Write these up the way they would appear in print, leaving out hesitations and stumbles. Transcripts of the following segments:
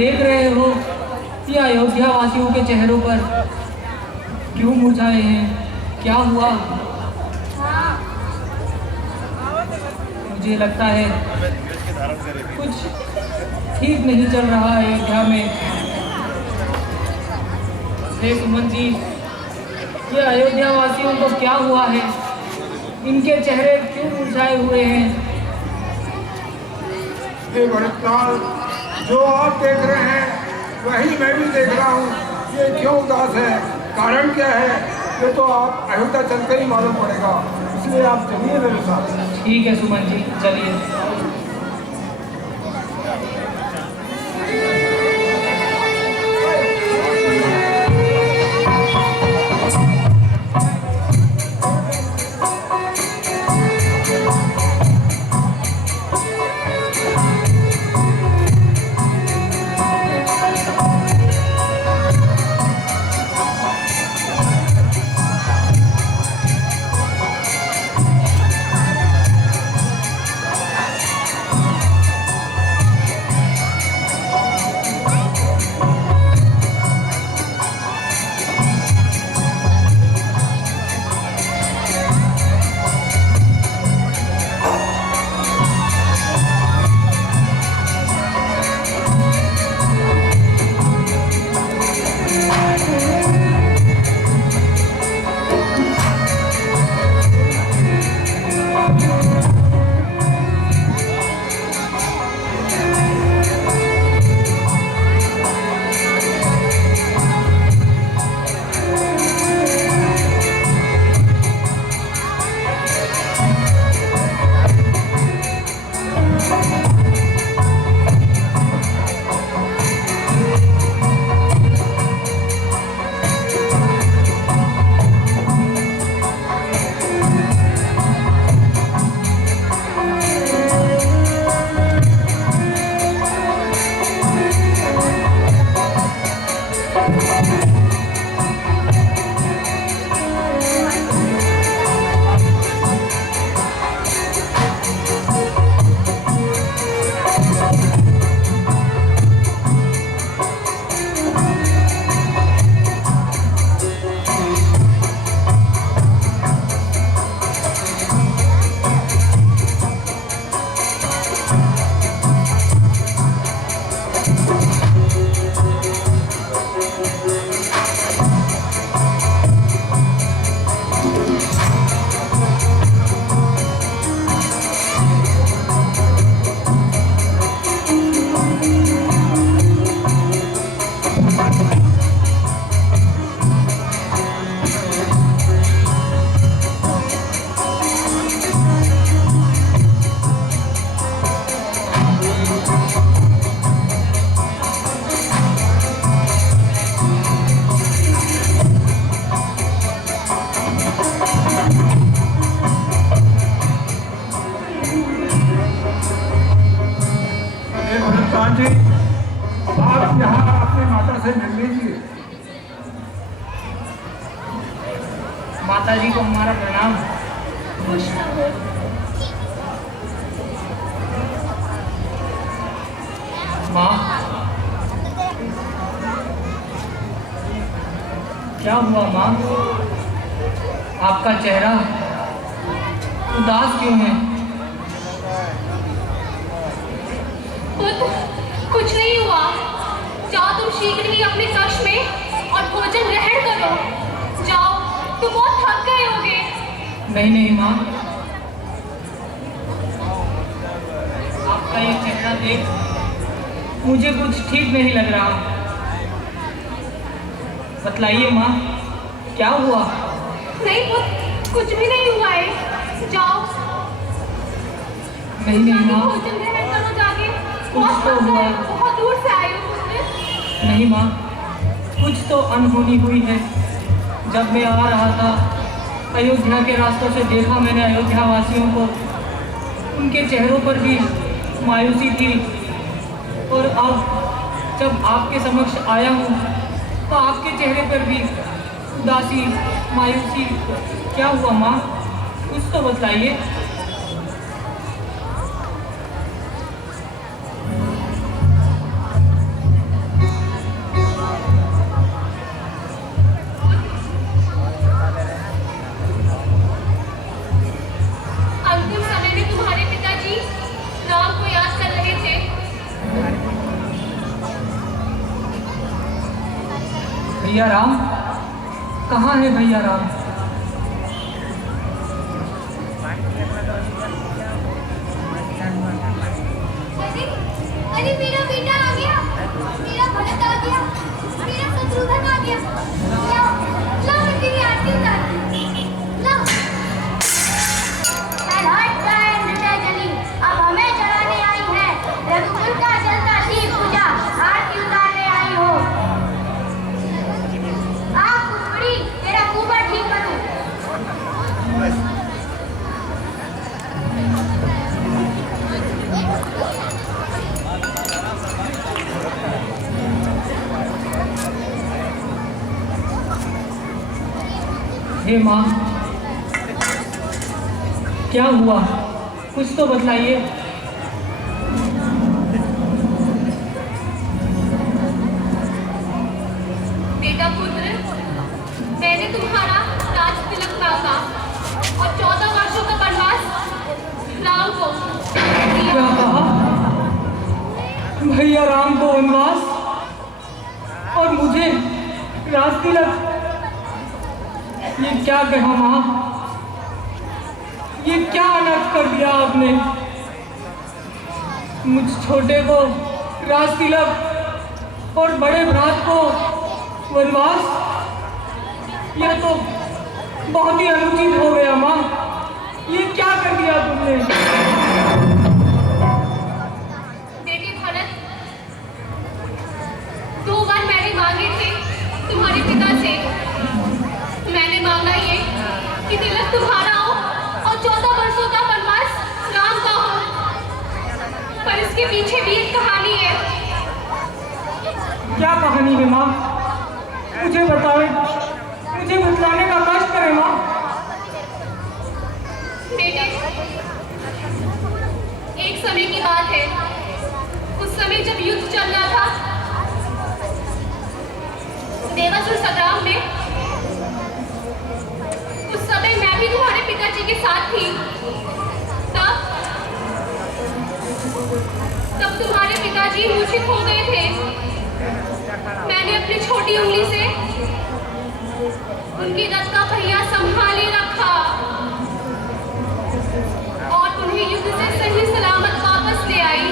देख रहे हो कि अयोध्या वासियों के चेहरों पर क्यों मुरझाए हैं? क्या हुआ? मुझे लगता है कुछ ठीक नहीं चल रहा है अयोध्या में। सुमन जी, ये अयोध्या वासियों को क्या हुआ है? इनके चेहरे क्यों मुरझाए हुए हैं? ये भरतलाल, जो आप देख रहे हैं वही मैं भी देख रहा हूँ। ये क्यों उदास है, कारण क्या है, ये तो आप अयोध्या चलकर ही मालूम पड़ेगा। इसलिए आप चलिए मेरे साथ। ठीक है सुमन जी, चलिए। आप यहाँ अपनी माता से मिल लीजिए। माता जी को हमारा प्रणाम। माँ, क्या हुआ माँ? आपका चेहरा उदास क्यों है? कुछ नहीं हुआ। जाओ तुम शीघ्र ही अपने कक्ष में और भोजन ग्रहण करो। जाओ, तुम बहुत थक गए होगे। नहीं नहीं माँ, आपका ये चेहरा देख मुझे कुछ ठीक नहीं लग रहा। बतलाइए माँ, क्या हुआ? नहीं पुत्र, कुछ भी नहीं हुआ है। जाओ नहीं नहीं माँ, भोजन ग्रहण करो जाके। कुछ तो हुआ। बहुत दूर से आए हो तुमने। नहीं माँ, कुछ तो अनहोनी हुई है। जब मैं आ रहा था अयोध्या के रास्तों से देखा मैंने अयोध्या वासियों को, उनके चेहरों पर भी मायूसी थी। और अब जब आपके समक्ष आया हूँ तो आपके चेहरे पर भी उदासी, मायूसी। क्या हुआ माँ, कुछ तो बतलाइए। भैया राम, कहाँ है भैया राम? अरे मेरा बेटा आ गया, मेरा भरत आ गया, मेरा शत्रुघ्न आ गया। ला मैं तेरी आरती उतारती। ला। अब हमें चढ़ाने आई है रघुकुल का जलता शिव पूजा, आरती उतारने आई हो। आप कुकड़ी, तेरा कुबर ठीक करूं। हे माँ, क्या हुआ? कुछ तो बतलाइए। बेटा पुत्र, मैंने तुम्हारा राज तिलक मांगा और 14 वर्षों का वनवास राम को दिया। क्या कहा? भैया राम को वनवास और मुझे राज तिलक? ये क्या कहा माँ? ये क्या अनर्थ कर दिया आपने? मुझ छोटे को राज तिलक और बड़े भ्रात को वनवास? यह तो बहुत ही अनुचित हो गया माँ। ये क्या कर दिया तुमने? बेटे भरत, 2 बार मैंने मांगे थे तुम्हारे पिता से। मैंने मांगा ये कि तिलक तुम्हारा हो और 14 वर्षों का वनवास राम का हो, पर इसके पीछे भी एक कहानी है। क्या कहानी है माँ? मुझे बताओ, मुझे बतलाने का कष्ट करें माँ। बेटे, एक समय की बात है, उस समय जब युद्ध चल रहा था देवासुर संग्राम में, उस समय मैं भी तुम्हारे पिताजी के साथ थी। तब तुम्हारे पिताजी मूर्छित हो गए थे। मैंने अपनी छोटी उंगली से उनके रथ का पहिया संभाले रखा और उन्हें युद्ध से सही सलामत वापस ले आई।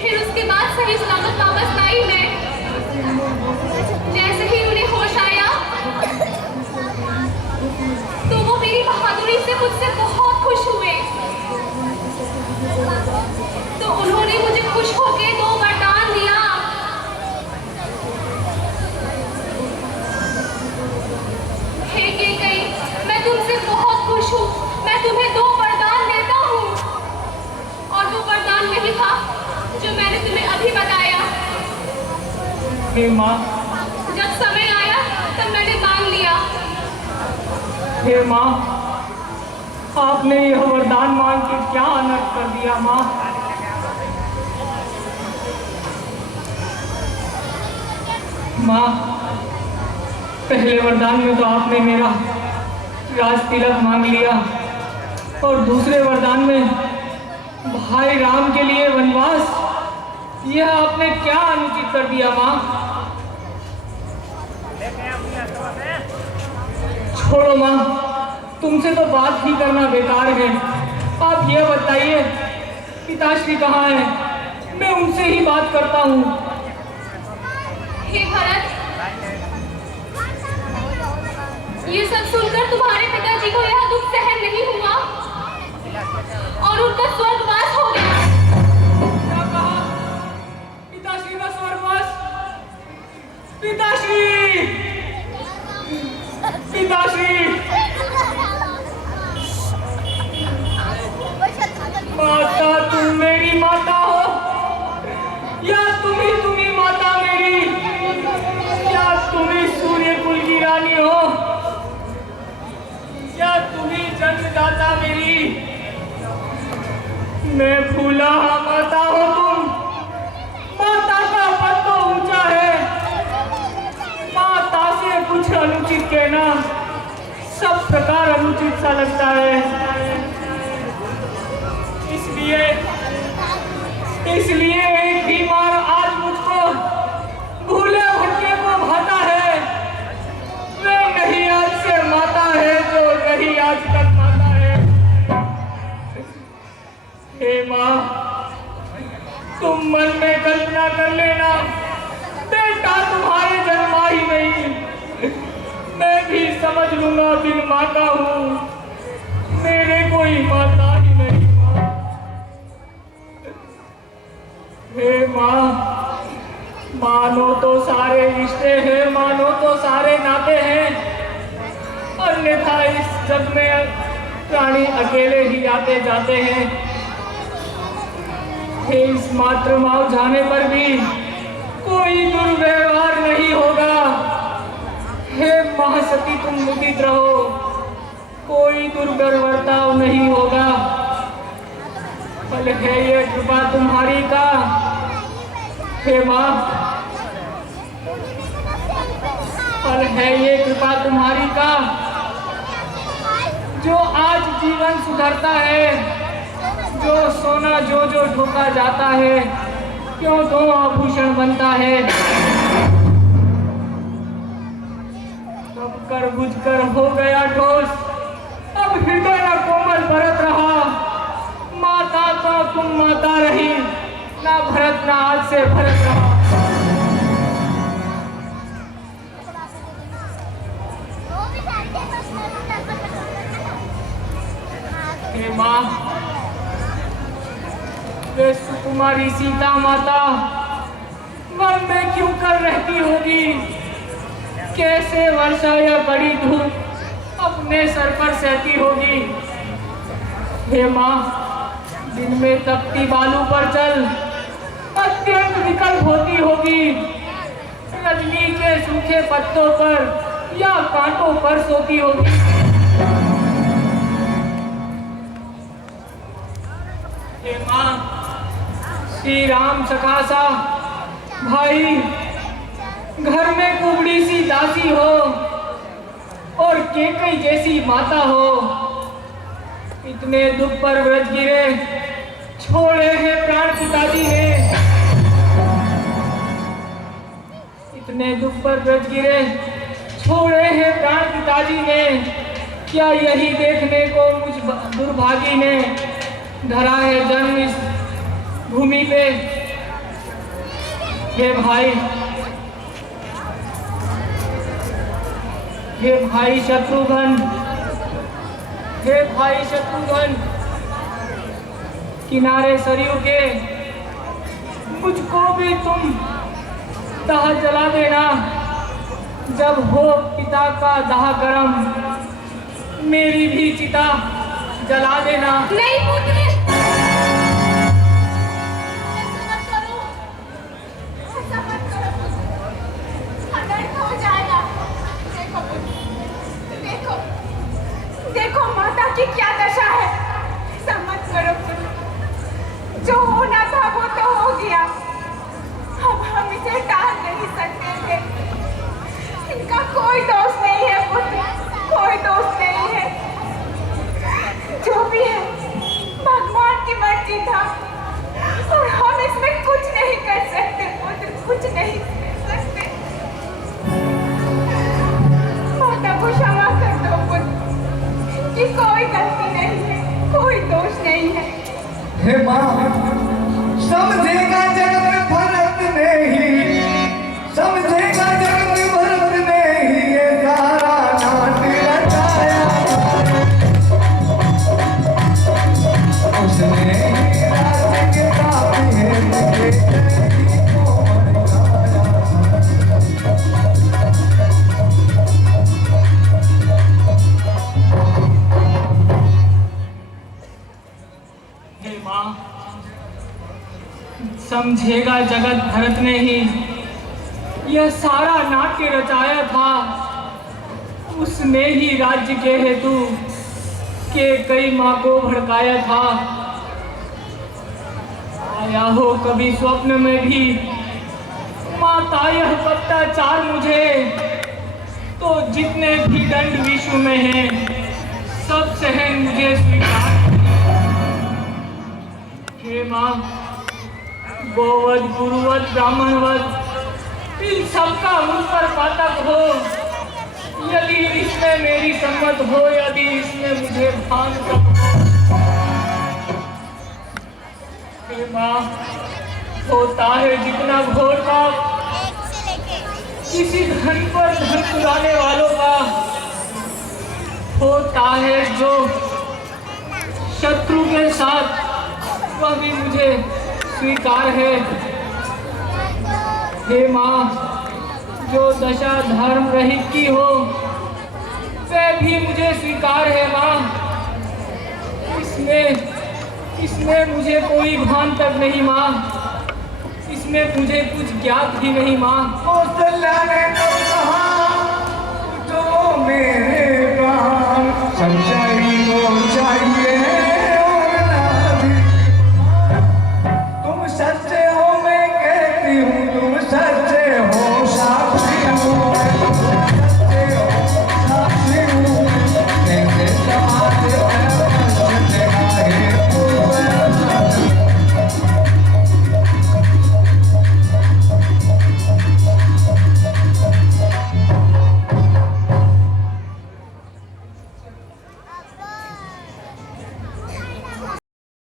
फिर उसके बाद सही सलामत वापस लाई मैं। जैसे ही उन्हें होश आया तो वो मेरी बहादुरी से मुझसे बहुत खुश हुए। तो उन्होंने मुझे खुश होकर 2 वरदान दिया। हे कैकेयी, मैं तुमसे बहुत खुश हूँ। मैं तुम्हें 2 वरदान देता हूँ। और वो वरदान वही था जो मैंने तुम्हें अभी बताया। हे माँ, जब समय आया तब मैंने मांग लिया। हे माँ, आपने यह वरदान मांग के क्या अनर्थ कर दिया माँ? माँ, पहले वरदान में तो आपने मेरा राज तिलक मांग लिया और दूसरे वरदान में भाई राम के लिए वनवास। यह आपने क्या अनुचित कर दिया माँ? छोड़ो माँ, तुमसे तो बात ही करना बेकार है। आप यह बताइए पिताश्री कहाँ है? मैं उनसे ही बात करता हूँ। हे भरत, ये सब सुनकर तुम्हारे पिताजी को यह दुख सहन नहीं हुआ और उनका स्वर्गवास हो गया। क्या कहा? पिताश्री का स्वर्गवास? पिताश्री! पिताश्री! माता, तुम मेरी माता हो या तुम्ही माता मेरी? क्या तुम्ही सूर्य कुल की रानी हो या तुम्ही जन्मदाता मेरी? मैं फूला माता हो तुम। माता का पद तो ऊंचा है। माता से कुछ अनुचित कहना सब प्रकार अनुचित सा लगता है। इसलिए माँ, तुम मन में कल्पना कर लेना, बेटा तुम्हारे जन्मा ही नहीं, मैं भी समझ लूंगा बिन माँ का हूँ, मेरे कोई माता ही नहीं माँ। हे माँ, मानो तो सारे रिश्ते हैं, मानो तो सारे नाते हैं, अन्यथा इस जग में प्राणी अकेले ही आते जाते हैं। हे इस मात्र माँ जाने पर भी कोई दुर्व्यवहार नहीं होगा। हे महासती तुम मुदित रहो, कोई दुर्व्यवहार नहीं होगा। फल है ये कृपा तुम्हारी का, हे माँ, फल है ये कृपा तुम्हारी का, जो आज जीवन सुधरता है, जो सोना जो जो ठोका जाता है, क्यों तो आभूषण बनता है। कब कर बुझ कर हो गया ठोस, अब हृदय न कोमल भरत रहा, माता तो तुम माता रही, ना भरत ना आज से भरत रहा। हे माँ, वे सुकुमारी सीता माता मन में क्यों कर रहती होगी, कैसे वर्षा या बड़ी धूप अपने सर पर सहती होगी। हे माँ, दिन में तपती बालू पर चल अत्यंत विकल्प होती होगी, रजनी के सूखे पत्तों पर या कांटों पर सोती होगी। हे माँ, श्री राम सखासा भाई घर में कुबड़ी सी दासी हो और केकई जैसी माता हो, इतने दुख पर व्रज गिरे छोड़े हैं प्राण पिताजी ने, इतने दुख पर व्रज गिरे छोड़े हैं प्राण पिताजी ने, क्या यही देखने को मुझ दुर्भागी ने धरा है जन्म इस भूमि पे। हे भाई, हे भाई शत्रुघ्न, हे भाई शत्रुघ्न, किनारे सरयू के मुझको भी तुम दाह जला देना, जब हो पिता का दाह गरम मेरी भी चिता जला देना। नहीं पुत्र, देखो माता की क्या दशा है, ऐसा मत करो। जो होना था वो तो हो गया, अब हम इसे टाल नहीं सकते थे। इनका कोई दोष नहीं है पुत्र, कोई दोष नहीं है। जो भी है भगवान की मर्जी था और हम इसमें कुछ नहीं कर सकते पुत्र, कुछ नहीं कर सकते। माता को क्षमा कर दो पुत्र, कि कोई गलती नहीं है, कोई दोष नहीं है। हे माँ, समझेगा जग में भरत नहीं, समझेगा जग में भरत नहीं, ये सारा नाट रचाया उसने राज्य के तापे समझेगा जगत भरत ने ही यह सारा नाट्य रचाया था, उसने ही राज्य के हेतु के कई माँ को भड़काया था। आया हो कभी स्वप्न में भी माता यह अत्याचार मुझे, तो जितने भी दंड विश्व में हैं सब सहन मुझे स्वीकार। हे माँ, गोवध गुरुवध ब्राह्मणवध इन सबका मुझ पर पातक हो, यदि इसमें मेरी सम्मत हो, यदि इसमें मुझे भान तक हो। हे माँ, होता है जितना घोर पाप किसी धन पर धन चुराने वालों का, होता है जो शत्रु के साथ, वह भी मुझे स्वीकार है। हे माँ, जो दशा धर्म रहित की हो वह भी मुझे स्वीकार है माँ। इसमें मुझे कोई भान तक नहीं माँ, इसमें मुझे कुछ ज्ञात ही नहीं माँ। कौशल्या ने तो कहा जो मेरे